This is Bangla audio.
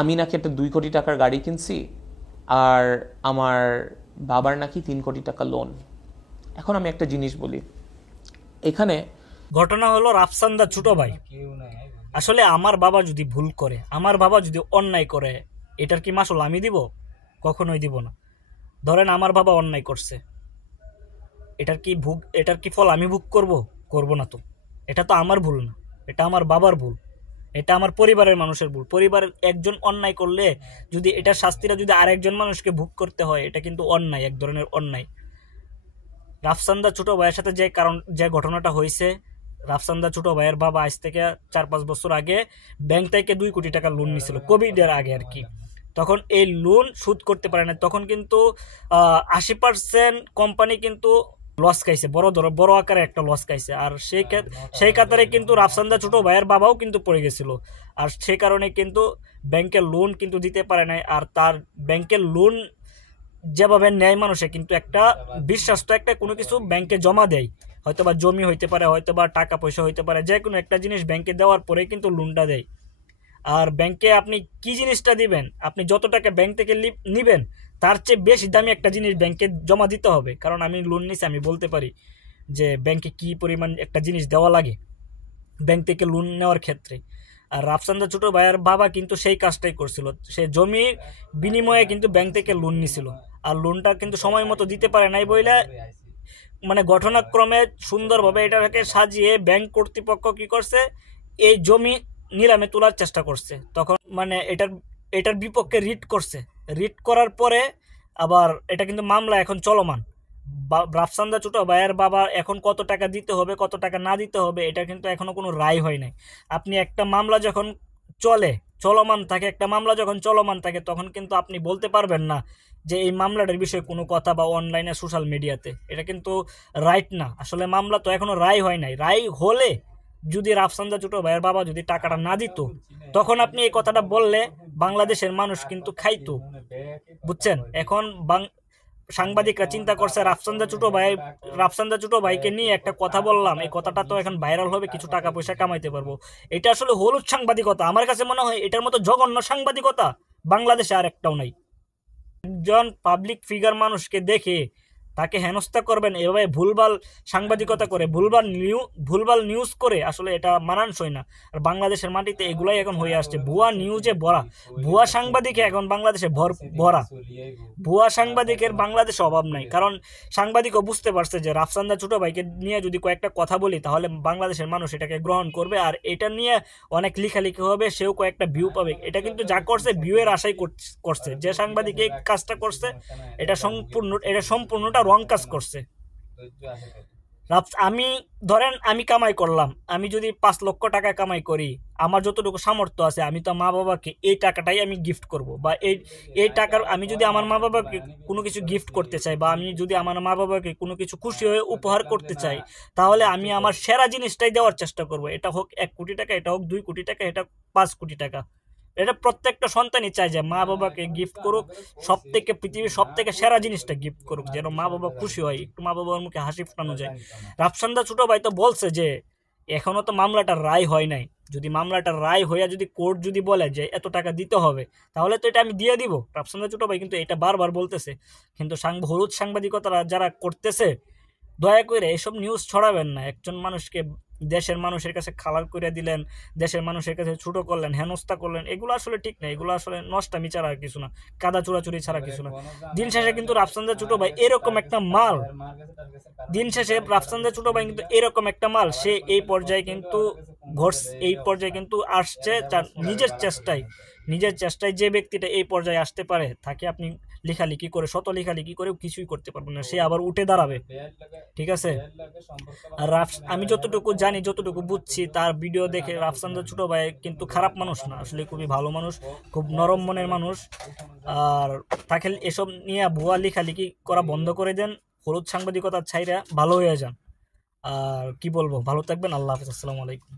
আমি নাকি একটা 2 কোটি টাকার গাড়ি কিনছি, আর আমার বাবার নাকি 3 কোটি টাকা লোন। এখন আমি একটা জিনিস বলি, এখানে ঘটনা হলো রাফসানদার ছোট ভাই। আসলে আমার বাবা যদি ভুল করে, আমার বাবা যদি অন্যায় করে, এটার কি মাসুল আমি দিব? কখনোই দিব না। ধরেন আমার বাবা অন্যায় করছে, এটার কি ফল আমি ভোগ করব? করব না তো। এটা তো আমার ভুল না, এটা আমার বাবার ভুল, এটা আমার পরিবারের মানুষের ভুল। পরিবারের একজন অন্যায় করলে যদি এটার শাস্তিটা যদি আরেকজন মানুষকে ভোগ করতে হয়, এটা কিন্তু অন্যায়, এক ধরনের অন্যায়। রাফসানদা ছোট ভাইয়ের সাথে যে ঘটনাটা হয়েছে, রাফসানদা ছোট ভাইয়ের বাবা আজ থেকে 4-5 বছর আগে ব্যাংক থেকে 2 কোটি টাকা লোন নিয়েছিল, কোভিডের আগে আর কি। তখন এই লোন শোধ করতে পারে না, তখন কিন্তু 80% কোম্পানি কিন্তু লস খাইছে, বড় আকারে একটা লস খাইছে। আর সেই কাতারে কিন্তু রাফসানদা ছোট ভাইয়ের বাবাও কিন্তু পড়ে গেছিল। আর সে কারণে কিন্তু ব্যাংকের লোন কিন্তু দিতে পারে নাই। আর তার ব্যাংকের লোন যেভাবে নেয় মানুষে, কিন্তু একটা বিশ্বাস তো একটা কোনো কিছু ব্যাংকে জমা দেয়, হয়তোবা জমি হইতে পারে, হয়তোবা টাকা পয়সা হইতে পারে, যে কোনো একটা জিনিস ব্যাংকে দেওয়ার পরে কিন্তু লোনটা দেয়। আর ব্যাংকে আপনি কি জিনিসটা দিবেন, আপনি যত টাকা ব্যাংক থেকে নিবেন তার চেয়ে বেশি দামি একটা জিনিস ব্যাংকে জমা দিতে হবে। কারণ আমি লোন নিছি, আমি বলতে পারি যে ব্যাংকে কি পরিমাণ একটা জিনিস দেওয়া লাগে ব্যাংক থেকে লোন নেওয়ার ক্ষেত্রে। আর রাফসানদা ছোট ভাইয়ের বাবা কিন্তু সেই কাজটাই করছিল, সে জমির বিনিময়ে কিন্তু ব্যাংক থেকে লোন নিছিল। আর লোনটা কিন্তু সময় মতো দিতে পারে নাই বইলা, মানে ঘটনাক্রমে সুন্দরভাবে এটাকে সাজিয়ে ব্যাংক কর্তৃপক্ষ কি করছে, এই জমি নিলামে তোলার চেষ্টা করছে। তখন মানে এটার বিপক্ষে রিট করছে। রিট করার পরে আবার এটা কিন্তু মামলা এখন চলমান। রাফসানদা ছোট ভাইয়ের বাবা এখন কত টাকা দিতে হবে, কত টাকা না দিতে হবে, এটা কিন্তু এখনো কোনো রায় হয় নাই। আপনি একটা মামলা যখন চলমান থাকে, একটা মামলা যখন চলমান থাকে, তখন কিন্তু আপনি বলতে পারবেন না যে এই মামলাটার বিষয়ে কোনো কথা বা অনলাইনে সোশ্যাল মিডিয়াতে, এটা কিন্তু রাইট না। আসলে মামলা তো এখনো রায় হয় নাই। রায় হলে যদি রাফসানদা ছোট ভাইয়ের বাবা যদি টাকাটা না দিত, তখন আপনি এই কথাটা বললে বাংলাদেশের মানুষ কিন্তু খাইতো, বুঝছেন? এখন সাংবাদিকরা চিন্তা করছে রাফসানদা ছোট ভাইকে নিয়ে একটা কথা বললাম, এই কথাটা তো এখন ভাইরাল হবে, কিছু টাকা পয়সা কামাইতে পারবো। এটা আসলে হলুদ সাংবাদিকতা। আমার কাছে মনে হয় এটার মতো জঘন্য সাংবাদিকতা বাংলাদেশে আর একটাও নাই। একজন পাবলিক ফিগার মানুষকে দেখে তাকে হেনস্থা করবেন, এভাবে ভুলভাল সাংবাদিকতা করে, ভুলভাল নিউজ করে, আসলে এটা মানানসই না। আর বাংলাদেশের মাটিতে এগুলাই এখন হয়ে আসছে, ভুয়া নিউজে ভরা, ভুয়া সাংবাদিকে এখন বাংলাদেশে ভরা। ভুয়া সাংবাদিকের বাংলাদেশে অভাব নাই, কারণ সাংবাদিকও বুঝতে পারছে যে রাফসানদা ছোট ভাইকে নিয়ে যদি কয়েকটা কথা বলি তাহলে বাংলাদেশের মানুষ এটাকে গ্রহণ করবে, আর এটা নিয়ে অনেক লিখালিখি হবে, সেও কয়েকটা ভিউ পাবে। এটা কিন্তু যা করছে ভিউ এর আশাই করছে। যে সাংবাদিক এই কাজটা করছে, এটা সম্পূর্ণটা রং কাজ করছে। আমি ধরেন আমি কামাই করলাম, আমি যদি 5 লক্ষ টাকা কামাই করি, আমার যতটুকু সামর্থ্য আছে, আমি তো মা বাবাকে এই টাকাটাই আমি গিফট করব, বা এই টাকার আমি যদি আমার মা বাবাকে কোনো কিছু গিফট করতে চাই, বা আমি যদি আমার মা বাবাকে কোনো কিছু খুশি হয়ে উপহার করতে চাই, তাহলে আমি আমার সেরা জিনিসটাই দেওয়ার চেষ্টা করব। এটা হোক 1 কোটি টাকা, এটা হোক 2 কোটি টাকা, এটা 5 কোটি টাকা। এটা প্রত্যেকটা সন্তানই চায় যে মা বাবাকে গিফট করুক, পৃথিবীর সব থেকে সেরা জিনিসটা গিফট করুক, যেন মা বাবা খুশি হয়, একটু মা বাবার মুখে হাসি ফোটানো যায়। রাফসানদা ছোট ভাই তো বলছে যে এখনো তো মামলাটার রায় হয় নাই, যদি মামলাটার রায় হইয়া যদি কোর্ট যদি বলে যে এত টাকা দিতে হবে, তাহলে তো এটা আমি দিয়ে দিব। রাফসানদা ছোট ভাই কিন্তু এটা বারবার বলতেছে। কিন্তু হলুদ সাংবাদিকতা যারা করতেছে, দয়া করে এসব নিউজ ছড়াবেন না। একজন মানুষকে দেশের মানুষের কাছে খালাল করে দিলেন, দেশের মানুষের কাছে ছোট করলেন, হেনস্থা করলেন, এগুলো আসলে ঠিক না। এগুলো আসলে নষ্টামি ছাড়া আর কিছু না, কাদা চোরাচুরি ছাড়া কিছু না। দিন শেষে কিন্তু রাফসানদা ছোট ভাই এরকম একটা মাল, এরকম একটা মাল, সে এই পর্যায়ে কিন্তু আসছে তার নিজের চেষ্টায়। যে ব্যক্তিটা এই পর্যায়ে আসতে পারে, তাকে আপনি লেখালেখি করে, শত লেখালেখি করেও কিছুই করতে পারবেন না, সে আবার উঠে দাঁড়াবে। ঠিক আছে? আর আমি যতটুকু জানি, যতটুকু বুঝছি, তার ভিডিও দেখে রাফসানদা ছোট ভাই কিন্তু খারাপ মানুষ না, আসলে খুবই ভালো মানুষ, খুব নরম মনের মানুষ। আর তাকে এসব নিয়ে ভুয়া লেখালেখি করা বন্ধ করে দেন, হলুদ সাংবাদিকতা ছাইরা ভালো হয়ে যান। আর কি বলবো, ভালো থাকবেন। আল্লাহ হাফেজ, আসসালামু আলাইকুম।